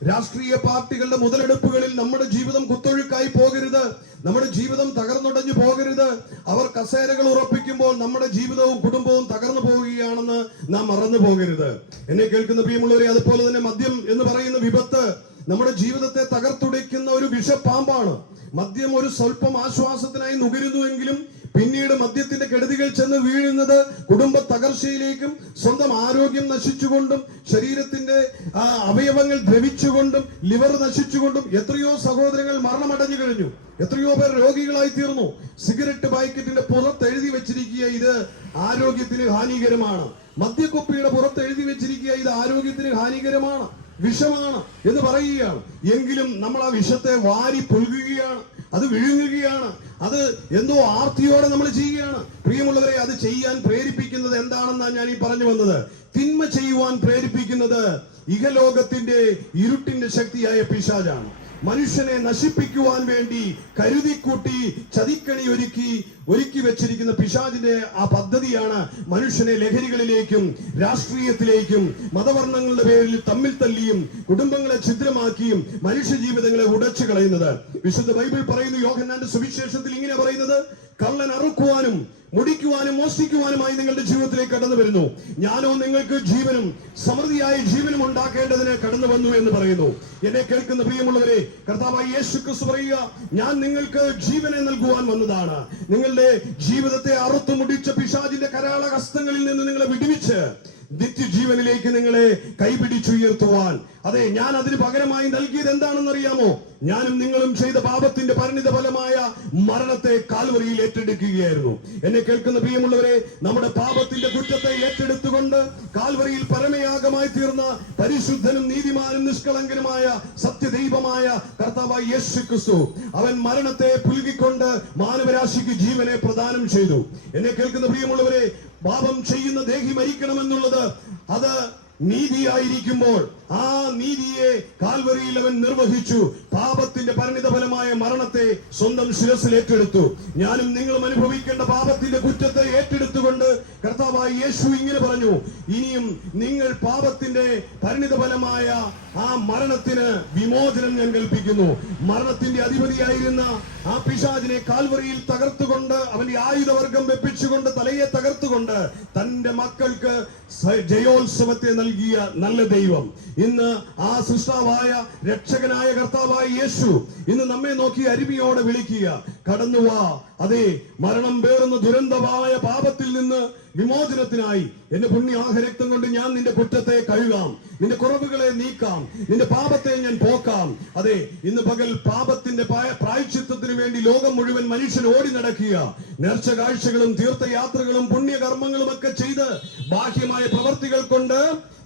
രാഷ്ട്രീയ പാർട്ടികളുടെ മുതലെടുപ്പുകളിൽ നമ്മുടെ ജീവിതം കുത്തൊഴുക്കായി പോകരുത്, നമ്മുടെ ജീവിതം തകർന്നുടഞ്ഞു പോകരുത്. അവർ കസേരകൾ ഉറപ്പിക്കുമ്പോൾ നമ്മുടെ ജീവിതവും കുടുംബവും തകർന്നു പോവുകയാണെന്ന് നാം മറന്നു പോകരുത്. എന്നെ കേൾക്കുന്ന പ്രിയമുള്ളവരെ, അതുപോലെ തന്നെ മദ്യം എന്ന് പറയുന്ന വിപത്ത് നമ്മുടെ ജീവിതത്തെ തകർത്തുടയ്ക്കുന്ന ഒരു വിഷപ്പാമ്പാണ്. മദ്യം ഒരു സ്വല്പം ആശ്വാസത്തിനായി നുകരുന്നുവെങ്കിലും പിന്നീട് മദ്യത്തിന്റെ കെടുതികൾ ചെന്ന് വീഴുന്നത് കുടുംബ തകർച്ചയിലേക്കും സ്വന്തം ആരോഗ്യം നശിച്ചുകൊണ്ടും ശരീരത്തിന്റെ അവയവങ്ങൾ ദ്രവിച്ചുകൊണ്ടും ലിവർ നശിച്ചുകൊണ്ടും എത്രയോ സഹോദരങ്ങൾ മരണമടഞ്ഞു കഴിഞ്ഞു, എത്രയോ പേർ രോഗികളായി തീർന്നു. സിഗരറ്റ് പാക്കറ്റിന്റെ പുറത്ത് എഴുതി വെച്ചിരിക്കുക ഇത് ആരോഗ്യത്തിന് ഹാനികരമാണ്, മദ്യക്കുപ്പിയുടെ പുറത്ത് എഴുതി വെച്ചിരിക്കുക ഇത് ആരോഗ്യത്തിന് ഹാനികരമാണ്, വിഷമാണ് എന്ന് പറയുകയാണ്. എങ്കിലും നമ്മൾ ആ വിഷത്തെ വാരി പുൽകുകയാണ്, അത് വിഴുങ്ങുകയാണ്, അത് എന്തോ ആർത്തിയോടെ നമ്മൾ ചെയ്യുകയാണ്. പ്രിയമുള്ളവരെ, അത് ചെയ്യാൻ പ്രേരിപ്പിക്കുന്നത് എന്താണെന്നാണ് ഞാൻ ഈ പറഞ്ഞു വന്നത്. തിന്മ ചെയ്യുവാൻ പ്രേരിപ്പിക്കുന്നത് ഇഹലോകത്തിന്റെ ഇരുട്ടിന്റെ ശക്തിയായ പിശാചാണ്. മനുഷ്യനെ നശിപ്പിക്കുവാൻ വേണ്ടി കരുതിക്കൂട്ടി ചതിക്കണി ഒരുക്കി വെച്ചിരിക്കുന്ന പിശാചിന്റെ ആ പദ്ധതിയാണ് മനുഷ്യനെ ലഹരികളിലേക്കും രാഷ്ട്രീയത്തിലേക്കും മതവർണ്ണങ്ങളുടെ പേരിൽ തമ്മിൽ തല്ലിയും കുടുംബങ്ങളെ ഛിദ്രമാക്കിയും മനുഷ്യ ജീവിതങ്ങളെ ഉടച്ചു കളയുന്നത്. വിശുദ്ധ ബൈബിൾ പറയുന്നു, യോഹന്നാന്റെ സുവിശേഷത്തിൽ ഇങ്ങനെ പറയുന്നത്, കള്ളൻ അറുക്കുവാനും മുടിക്കുവാനും മോഷ്ടിക്കുവാനുമായി നിങ്ങളുടെ ജീവിതത്തിലേക്ക് കടന്നു വരുന്നു, ഞാനോ നിങ്ങൾക്ക് ജീവനും സമൃദ്ധിയായ ജീവനും ഉണ്ടാക്കേണ്ടതിന് കടന്നു വന്നു എന്ന് പറയുന്നു. എന്നെ കേൾക്കുന്ന പ്രിയമുള്ളവരെ, കർത്താവായ യേശു ക്രിസ്തു പറയുക, ഞാൻ നിങ്ങൾക്ക് ജീവനെ നൽകുവാൻ വന്നതാണ്. നിങ്ങളുടെ ജീവിതത്തെ അറുത്തു മുടിച്ച പിശാചിന്റെ കരാള ഹസ്തങ്ങളിൽ നിന്ന് നിങ്ങളെ വിടുവിച്ച് നിത്യജീവനിലേക്ക് നിങ്ങളെ കൈപിടിച്ചുയർത്തുവാൻ. അതെ, ഞാൻ അതിന് പകരമായി നൽകിയത് എന്താണെന്ന് അറിയാമോ? ഞാനും നിങ്ങളും ചെയ്ത പാപത്തിന്റെ പരിണിത ഫലമായ മരണത്തെ കാൽവരിയിൽ ഏറ്റെടുക്കുകയായിരുന്നു. എന്നെ കേൾക്കുന്ന പ്രിയമുള്ളവരെ, നമ്മുടെ പാപത്തിന്റെ കുറ്റത്തെ ഏറ്റെടുത്തുകൊണ്ട് കാൽവരിയിൽ പരമയാഗമായി തീർന്ന പരിശുദ്ധനും നീതിമാനും നിഷ്കളങ്കനുമായ സത്യദൈവമായ കർത്താവായ യേശു ക്രിസ്തു, അവൻ മരണത്തെ പുലുകിക്കൊണ്ട് മാനവരാശിക്ക് ജീവനെ പ്രദാനം ചെയ്തു. എന്നെ കേൾക്കുന്ന പ്രിയമുള്ളവരെ, പാപം ചെയ്യുന്ന ദേഹി മരിക്കണമെന്നുള്ളത് അത് നീതിയായിരിക്കുമ്പോൾ ആ നീതിയെ കാൽവരിയിൽ അവൻ നിർവഹിച്ചു. പാപത്തിന്റെ പരിണിത ഫലമായ മരണത്തെ സ്വന്തം ശിരസിൽ ഏറ്റെടുത്തു. ഞാനും നിങ്ങളും അനുഭവിക്കേണ്ട പാപത്തിന്റെ കുറ്റത്തെ ഏറ്റെടുത്തുകൊണ്ട് കർത്താവായ യേശു ഇങ്ങനെ പറഞ്ഞു, ഇനിയും നിങ്ങൾ പാപത്തിന്റെ പരിണിത ഫലമായ ആ മരണത്തിന് വിമോചനം ഞാൻ കൽപ്പിക്കുന്നു. മരണത്തിന്റെ അധിപതിയായിരുന്ന ആ പിശാചിനെ കാൽവരിയിൽ തകർത്തുകൊണ്ട്, അവന്റെ ആയുധവർഗം വെപ്പിച്ചുകൊണ്ട്, തലയെ തകർത്തുകൊണ്ട് തന്റെ മക്കൾക്ക് ജയോത്സവത്തെ നൽകിയ നല്ല ദൈവം, ഇന്ന് ആ സൃഷ്ടാവായ രക്ഷകനായ കർത്താവായ യേശു ഇന്ന് നമ്മെ നോക്കി അരുമിയോടെ വിളിക്കുക, കടന്നുവാ. അതെ, മരണം പേറുന്ന ദുരന്തമായ പാപത്തിൽ നിന്ന് വിമോചനത്തിനായി എന്റെ പുണ്യാഹരക്തം കൊണ്ട് ഞാൻ നിന്റെ കുറ്റത്തെ കഴുകാം, നിന്റെ കുറവുകളെ നീക്കാം, നിന്റെ പാപത്തെ ഞാൻ പോക്കാം. അതെ, ഇന്ന് പകൽ പാപത്തിന്റെ പ്രായശ്ചിത്തത്തിന് വേണ്ടി ലോകം മുഴുവൻ മനുഷ്യൻ ഓടി നടക്കുക. നേർച്ച കാഴ്ചകളും തീർത്ഥയാത്രകളും പുണ്യകർമ്മങ്ങളും ഒക്കെ ചെയ്ത് ബാഹ്യമായ പ്രവർത്തികൾ കൊണ്ട്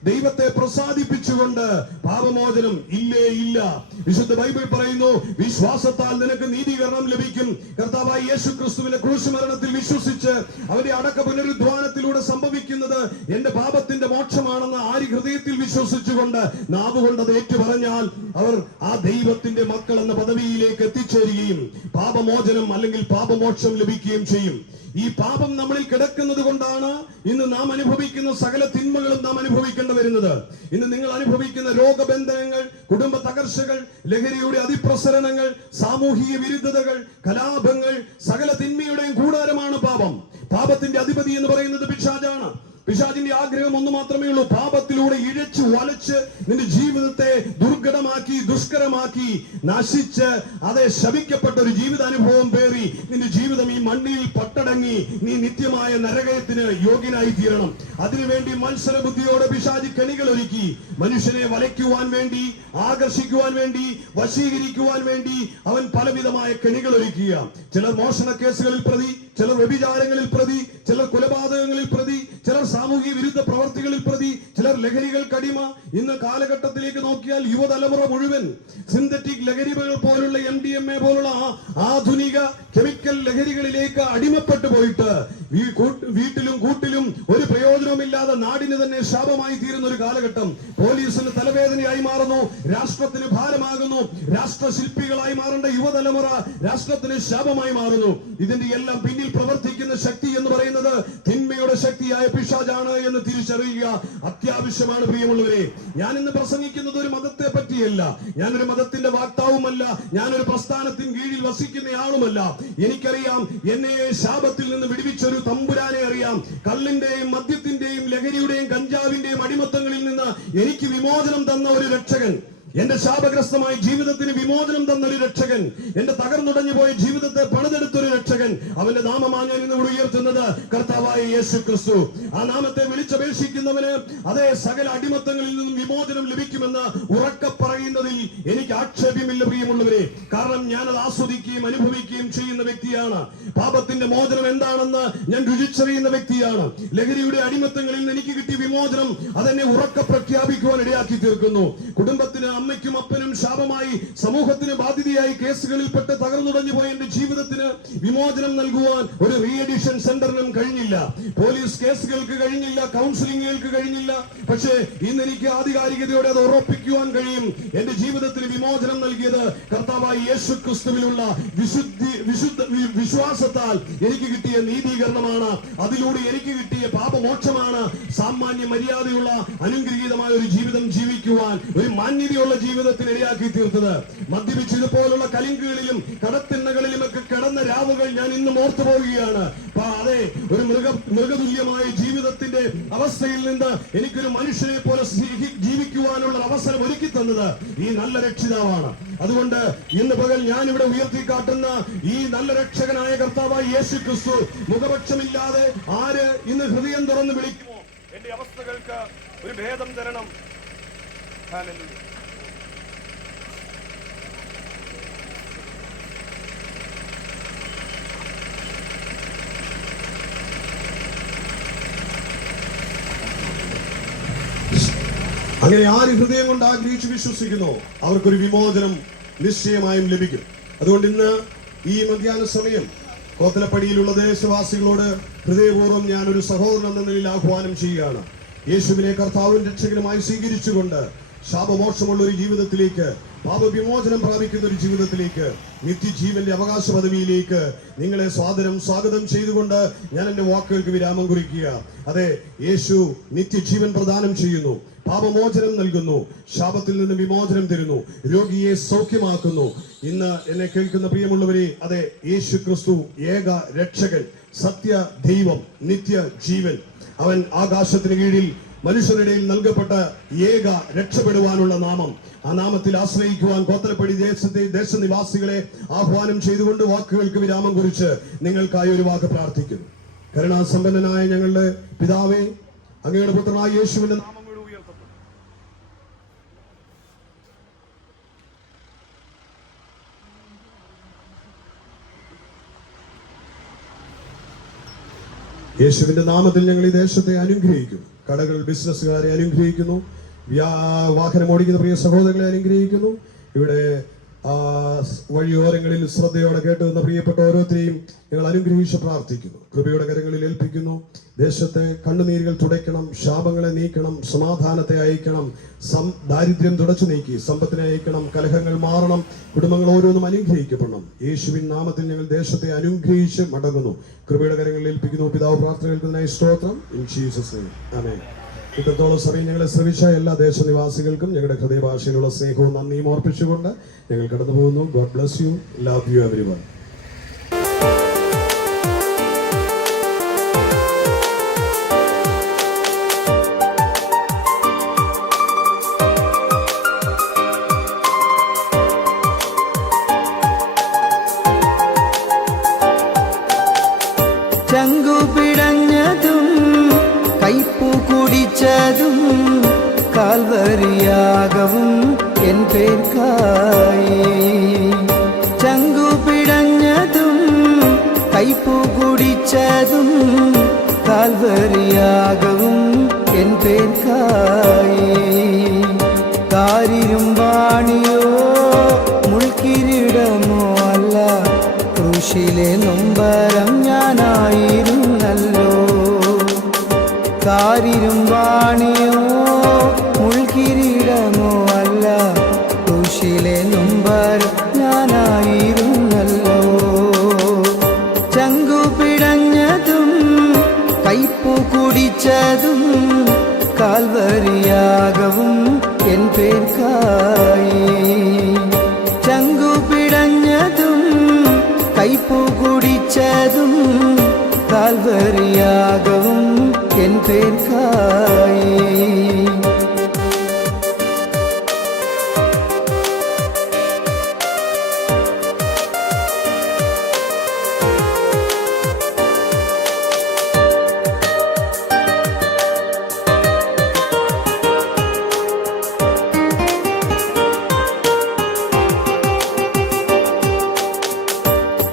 ദൈവത്തെ പ്രസാദിപ്പിച്ചുകൊണ്ട് പാപമോചനം ഇല്ലേ ഇല്ല. വിശുദ്ധ ബൈബിൾ പറയുന്നു, വിശ്വാസത്താൽ നിനക്ക് നീതീകരണം ലഭിക്കും. കർത്താവായ യേശു ക്രിസ്തുവിന്റെ ക്രൂശ് മരണത്തിൽ വിശ്വസിച്ച് അവന്റെ അടക്ക പുനരുദ്ധാനത്തിലൂടെ സംഭവിക്കുന്നത് എന്റെ പാപത്തിന്റെ മോക്ഷമാണെന്ന് ആര് ഹൃദയത്തിൽ വിശ്വസിച്ചുകൊണ്ട് നാവുകൊണ്ട് അത് ഏറ്റു പറഞ്ഞാൽ അവർ ആ ദൈവത്തിന്റെ മക്കൾ എന്ന പദവിയിലേക്ക് എത്തിച്ചേരുകയും പാപമോചനം അല്ലെങ്കിൽ പാപമോക്ഷം ലഭിക്കുകയും ചെയ്യും. ഈ പാപം നമ്മളിൽ കിടക്കുന്നത് കൊണ്ടാണ് ഇന്ന് നാം അനുഭവിക്കുന്ന സകല തിന്മകളും നാം അനുഭവിക്കേണ്ടി വരുന്നത്. ഇന്ന് നിങ്ങൾ അനുഭവിക്കുന്ന രോഗബന്ധനങ്ങൾ, കുടുംബ തകർച്ചകൾ, ലഹരിയുടെ അതിപ്രസരണങ്ങൾ, സാമൂഹിക വിരുദ്ധതകൾ, കലാപങ്ങൾ, സകല തിന്മയുടെയും കൂടാരമാണ് പാപം. പാപത്തിന്റെ അധിപതി എന്ന് പറയുന്നത് പിശാചാണ്. പിശാചിന്റെ ആഗ്രഹം ഒന്ന് മാത്രമേ ഉള്ളൂ, പാപത്തിലൂടെ ഇഴച്ചു വലച്ച് നിന്റെ ജീവിതത്തെ ദുർഘടമാക്കി, ദുഷ്കരമാക്കി, നശിച്ച് അതെ ശപിക്കപ്പെട്ട ഒരു ജീവിതാനുഭവം പേറി നിന്റെ ജീവിതം ഈ മണ്ണിൽ പട്ടടങ്ങി നീ നിത്യമായ നരകത്തിന് യോഗ്യനായി തീരണം. അതിനുവേണ്ടി മത്സര ബുദ്ധിയോടെ പിശാചി കെണികൾ ഒരുക്കി മനുഷ്യനെ വലയ്ക്കുവാൻ വേണ്ടി, ആകർഷിക്കുവാൻ വേണ്ടി, വശീകരിക്കുവാൻ വേണ്ടി അവൻ പലവിധമായ കെണികൾ ഒരുക്കുക. ചിലർ മോഷണ കേസുകളിൽ പ്രതി, ചിലർ വ്യഭിചാരങ്ങളിൽ പ്രതി, ചിലർ കൊലപാതകങ്ങളിൽ പ്രതി, ചിലർ സാമൂഹിക വിരുദ്ധ പ്രവർത്തികളിൽ പ്രതി, ചിലർ ലഹരികൾക്ക് അടിമ. ഇന്ന് കാലഘട്ടത്തിലേക്ക് നോക്കിയാൽ യുവതലമുറ മുഴുവൻ സിന്തറ്റിക് ലഹരികൾ പോലുള്ള MDMA പോലുള്ള ആധുനിക കെമിക്കൽ ലഹരികളിലേക്ക് അടിമപ്പെട്ടു പോയിട്ട് വീട്ടിലും കൂട്ടിലും ഒരു പ്രയോജനവുമില്ലാതെ നാടിന് തന്നെ ശാപമായി തീരുന്ന ഒരു കാലഘട്ടം. പോലീസിന് തലവേദനയായി മാറുന്നു, രാഷ്ട്രത്തിന് ഭാരമാകുന്നു, രാഷ്ട്രശില്പികളായി മാറേണ്ട യുവതലമുറ രാഷ്ട്രത്തിന് ശാപമായി മാറുന്നു. ഇതിന്റെ എല്ലാം പിന്നിൽ പ്രവർത്തിക്കുന്ന ശക്തി എന്ന് പറയുന്നത് തിന്മയുടെ ശക്തിയായ പിശാചാണ് എന്ന് തിരിച്ചറിയുക അത്യാവശ്യമാണ്. പ്രിയമുള്ളവരെ, ഞാൻ ഇന്ന് പ്രസംഗിക്കുന്നത് ഒരു മതത്തെ പറ്റിയല്ല, ഞാനൊരു മതത്തിന്റെ വാക്താവുമല്ല, ഞാനൊരു പ്രസ്ഥാനത്തിന് കീഴിൽ വസിക്കുന്നയാളുമല്ല. എനിക്കറിയാം, എന്നെ ശാപത്തിൽ നിന്ന് വിടുവിച്ചൊരു തമ്പുരാനെ അറിയാം. കള്ളിന്റെയും മദ്യത്തിന്റെയും ലഹരിയുടെയും കഞ്ചാവിന്റെയും അടിമത്തങ്ങളിൽ നിന്ന് എനിക്ക് വിമോചനം തന്ന ഒരു രക്ഷകൻ, എന്റെ ശാപഗ്രസ്തമായ ജീവിതത്തിന് വിമോചനം തന്നൊരു രക്ഷകൻ, എന്റെ തകർന്നുടഞ്ഞു പോയ ജീവിതത്തെ പണിതെടുത്തൊരു രക്ഷകൻ, അവന്റെ നാമമാണ് ഞാൻ ഇന്ന് ഉയർത്തുന്നത്, കർത്താവായ യേശു ക്രിസ്തു. ആ നാമത്തെ വിളിച്ചപേക്ഷിക്കുന്നവന് അതേ സകല അടിമത്തങ്ങളിൽ നിന്നും വിമോചനം ലഭിക്കുമെന്ന് ഉറക്കെ പറയുന്നതിൽ എനിക്ക് ആക്ഷേപമില്ല. പ്രിയമുള്ളവരെ, കാരണം ഞാനത് ആസ്വദിക്കുകയും അനുഭവിക്കുകയും ചെയ്യുന്ന വ്യക്തിയാണ്. പാപത്തിന്റെ മോചനം എന്താണെന്ന് ഞാൻ രുചിച്ചറിയുന്ന വ്യക്തിയാണ്. ലഹരിയുടെ അടിമത്തങ്ങളിൽ നിന്ന് എനിക്ക് കിട്ടിയ വിമോചനം അതെന്നെ ഉറക്കെ പ്രഖ്യാപിക്കുവാൻ ഇടയാക്കി തീർക്കുന്നു. കുടുംബത്തിന്, അമ്മയ്ക്കും അപ്പനും ശാപമായി, സമൂഹത്തിന് ബാധ്യതയായി കേസുകളിൽപ്പെട്ട് തകർന്നുടഞ്ഞു പോയ എന്റെ ജീവിതത്തിന് വിമോചനം നൽകുവാൻ ഒരു റീഎഡിഷൻ സെന്ററിനും കഴിഞ്ഞില്ല, പോലീസ് കേസുകൾക്ക് കഴിഞ്ഞില്ല, കൗൺസിലിംഗുകൾക്ക് കഴിഞ്ഞില്ല. പക്ഷേ ഇന്ന് എനിക്ക് ആധികാരികതയോടെ അത് ഉറപ്പിക്കുവാൻ കഴിയും. എന്റെ ജീവിതത്തിന് വിമോചനം നൽകിയത് കർത്താവായ യേശു ക്രിസ്തുവിലുള്ള വിശ്വാസത്താൽ എനിക്ക് കിട്ടിയ നീതീകരണമാണ്. അതിലൂടെ എനിക്ക് കിട്ടിയ പാപമോക്ഷമാണ്. സാമാന്യ മര്യാദയുള്ള അനുഗ്രഹീതമായ ഒരു ജീവിതം ജീവിക്കുവാൻ, ഒരു മാന്യതയുള്ള ജീവിതത്തിന് ഇടയാക്കി തീർത്തത്. മദ്യപിച്ച് ഇതുപോലുള്ള കലിങ്കുകളിലും കടത്തിണ്ണകളിലും ഒക്കെ കിടന്ന രാവുകൾ ഞാൻ ഇന്നും ഓർത്തു പോവുകയാണ്. അതെ, ഒരു മൃഗതുല്യമായ ജീവിതത്തിന്റെ അവസ്ഥയിൽ നിന്ന് എനിക്കൊരു മനുഷ്യനെ പോലെ ജീവിക്കുവാനുള്ള അവസരം ഒരുക്കി തന്നത് ഈ നല്ല രക്ഷിതാവാണ്. അതുകൊണ്ട് ഇന്ന് പകൽ ഞാൻ ഇവിടെ ഉയർത്തിക്കാട്ടുന്ന ഈ നല്ല രക്ഷകനായ കർത്താവായ യേശു ക്രിസ്തു മുഖപക്ഷമില്ലാതെ ആര് ഇന്ന് ഹൃദയം തുറന്ന് വിളിക്കുമോ, എന്റെ അവസ്ഥകൾക്ക് ഒരു ഭേദം തരണം. ഹല്ലേലൂയ. അങ്ങനെ ആര് ഹൃദയം കൊണ്ട് ആഗ്രഹിച്ച് വിശ്വസിക്കുന്നു അവർക്കൊരു വിമോചനം നിശ്ചയമായും ലഭിക്കും. അതുകൊണ്ട് ഇന്ന് ഈ മധ്യാഹ്ന സമയം കോത്തലപ്പടിയിലുള്ള ദേശവാസികളോട് ഹൃദയപൂർവ്വം ഞാനൊരു സഹോദരൻ എന്ന നിലയിൽ ആഹ്വാനം ചെയ്യുകയാണ്. യേശുവിനെ കർത്താവും രക്ഷകനുമായി സ്വീകരിച്ചുകൊണ്ട് ശാപമോക്ഷമുള്ള ഒരു ജീവിതത്തിലേക്ക്, പാപവിമോചനം പ്രാപിക്കുന്ന ഒരു ജീവിതത്തിലേക്ക്, നിത്യജീവന്റെ അവകാശ പദവിയിലേക്ക് നിങ്ങളെ സ്വാഗതം ചെയ്തുകൊണ്ട് ഞാൻ എന്റെ വാക്കുകൾക്ക് വിരാമം കുറിക്കുക. അതെ, യേശു നിത്യജീവൻ പ്രദാനം ചെയ്യുന്നു, പാപമോചനം നൽകുന്നു, ശാപത്തിൽ നിന്ന് വിമോചനം തരുന്നു, രോഗിയെ സൗഖ്യമാക്കുന്നു. ഇന്ന് എന്നെ കേൾക്കുന്ന പ്രിയമുള്ളവരെ, അതെ, യേശു ക്രിസ്തു ഏക രക്ഷകൻ, സത്യ ദൈവം, നിത്യ ജീവൻ. അവൻ ആകാശത്തിന് കീഴിൽ മനുഷ്യരുടെ നൽകപ്പെട്ട ഏക രക്ഷപ്പെടുവാനുള്ള നാമം. ആ നാമത്തിൽ ആശ്രയിക്കുവാൻ കോത്തലപ്പടി ദേശനിവാസികളെ ആഹ്വാനം ചെയ്തുകൊണ്ട് വാക്കുകൾക്ക് വിരാമം കുറിച്ച് നിങ്ങൾക്കായി ഒരു വാക്ക് പ്രാർത്ഥിക്കുന്നു. കരുണാസമ്പന്നനായ ഞങ്ങളുടെ പിതാവേ, അങ്ങയുടെ പുത്രനായ യേശുവിന്റെ നാമം ഉയർത്തപ്പെടും. യേശുവിന്റെ നാമത്തിൽ ഞങ്ങൾ ഈ ദേശത്തെ അനുഗ്രഹിക്കുന്നു. കടകൾ, ബിസിനസ്സുകാരെ അനുഗ്രഹിക്കുന്നു. വാഹനം ഓടിക്കുന്ന പ്രിയ സഹോദരങ്ങളെ അനുഗ്രഹിക്കുന്നു. ഇവിടെ വഴിയോരങ്ങളിൽ ശ്രദ്ധയോടെ കേട്ടുനിന്ന പ്രിയപ്പെട്ട ഓരോരുത്തരെയും ഞങ്ങൾ അനുഗ്രഹിച്ച് പ്രാർത്ഥിക്കുന്നു. കൃപയുടെ കരങ്ങളിൽ ഏൽപ്പിക്കുന്നു. ദേശത്തെ കണ്ണുനീരുകൾ തുടയ്ക്കണം, ശാപങ്ങളെ നീക്കണം, സമാധാനത്തെ അയക്കണം, ദാരിദ്ര്യം തുടച്ചു നീക്കി സമ്പത്തിനെ അയക്കണം, കലഹങ്ങൾ മാറണം, കുടുംബങ്ങൾ ഓരോന്നും അനുഗ്രഹിക്കപ്പെടണം. യേശുവിൻ നാമത്തിൽ ഞങ്ങൾ ദേശത്തെ അനുഗ്രഹിച്ച് മടങ്ങുന്നു. കൃപയുടെ കരങ്ങളിൽ ഏൽപ്പിക്കുന്നു. പിതാവ് പ്രാർത്ഥന കേൾക്കുന്നതിനായി സ്തോത്രം. ഇൻ ജീസസ് നെയിം, ആമേൻ. ഇത്രത്തോളം സമയം ഞങ്ങളെ ശ്രമിച്ച എല്ലാ ദേശനിവാസികൾക്കും ഞങ്ങളുടെ ഹൃദയഭാഷയിലുള്ള സ്നേഹവും നന്ദിയും ഓർപ്പിച്ചുകൊണ്ട് ഞങ്ങൾ കടന്നു പോകുന്നു. God bless you. Love you everyone. ചങ്കു പിടഞ്ഞതും കൈപ്പു കുടിച്ചതും കാൽവരിയാകവും എൻ പേർക്കായി. ചങ്കു പിടഞ്ഞതും കൈപ്പു കുടിച്ചതും കാൽവരിയാകവും എൻ പേർക്കായി. കാരിരുമ്പാണിയോ മുൾക്കിരീടമോ അല്ല, ക്രൂശിലെ നൊമ്പരം ഞാനായിരുന്നല്ലോ. കാരിരുമ്പാണിയോ മുൾക്കിരീടമോ അല്ല, ക്രൂശിലെ നൊമ്പരം ഞാനായിരുന്നല്ലോ. ചങ്കു പിടഞ്ഞതും കൈപ്പു കുടിച്ചതും കാൽവരിയാകവും എൻ പേർക്കായി. ചങ്കു പിടഞ്ഞതും കൈപ്പു കുടിച്ചതും കാൽവരിയാകവും എൻ പേർക്കായി.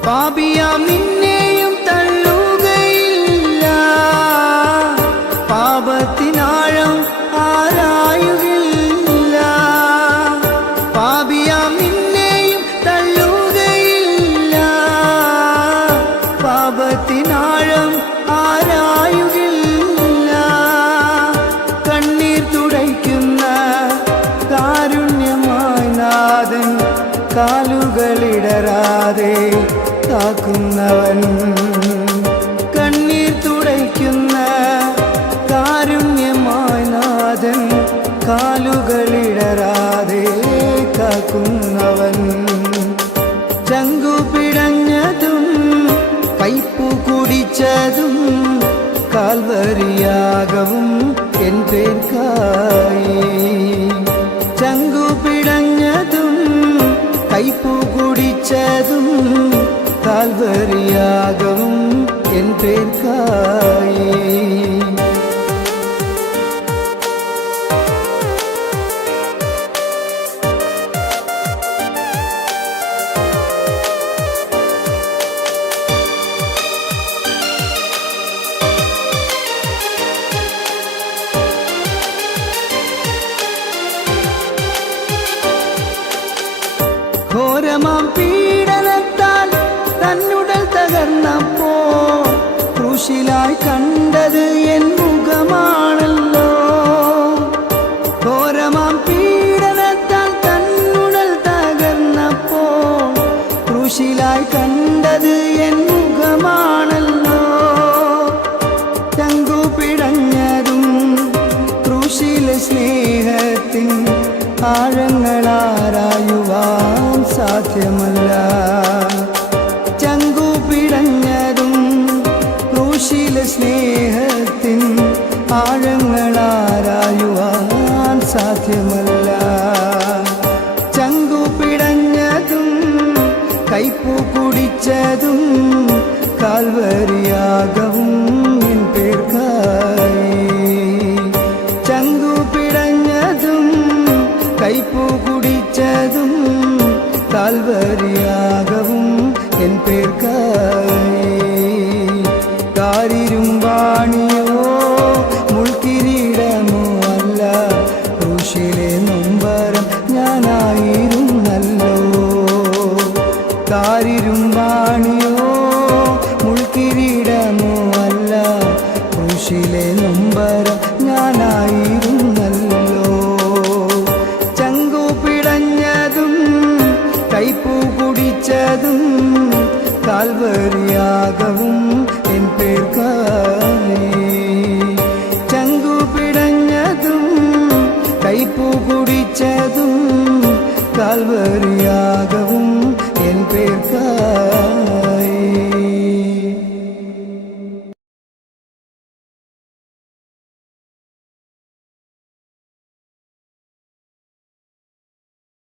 പാപിയാം നിന്നെയും തള്ളുകയില്ല, പാപത്തിനാഴം ആരായുകയില്ല. പാപിയാം നിന്നെയും തള്ളുകയില്ല, പാപത്തിനാഴം ആരായുകയില്ല. കണ്ണീർ തുടയ്ക്കുന്ന കാരുണ്യമായി നാഥൻ, കാലുകളിടരാതെ കാക്കുന്നവൻ. കണ്ണീർ തുടയ്ക്കുന്ന കാരുണ്യമായി നാഥൻ, കാലുകളിടരാതെ കാക്കുന്നവൻ. ചങ്കു പിടഞ്ഞതും കൈപ്പു കുടിച്ചതും കാൽവരിയാകവും എൻ പേർക്കായി. ചങ്കു പിടഞ്ഞതും കൈപ്പു കുടിച്ചതും കാൽവരിയാകവും എൻ പേർക്കായി. ഘോരമാം പീഡനത്താൽ തന്നുടൽ തകർന്നപ്പോ ക്രൂശിലായി കണ്ടത് എൻ മുഖമാണല്ലോ. ആഴങ്ങളാരായുവാൻ സാധ്യമല്ല. ചങ്കു പിടഞ്ഞതും ക്രൂശിലെ സ്നേഹത്തിൻ ആഴങ്ങളാരായുവാൻ സാധ്യമല്ല. ചങ്കു പിടഞ്ഞതും കൈപ്പു കുടിച്ചതും കാൽവരിയാകവും എൻ പേർക്കായി. ചങ്കു പിടഞ്ഞതും കൈപ്പു കുടിച്ചതും കാൽവരിയാകവും എൻ പേർക്കായി. കാരിരുമ്പാണിയോ മുൾക്കിരീടമോ അല്ല, ക്രൂശിലെ നൊമ്പരം ഞാനായിരുന്നല്ലോ. കാരിരുമ്പാണിയോ മുൾക്കിരീടമോ അല്ല, ക്രൂശിലെ നൊമ്പരം ഞാനായിരുന്നല്ലോ. ചങ്കു പിടഞ്ഞതും കൈപ്പു കുടിച്ചതും കാൽവരിയാകവും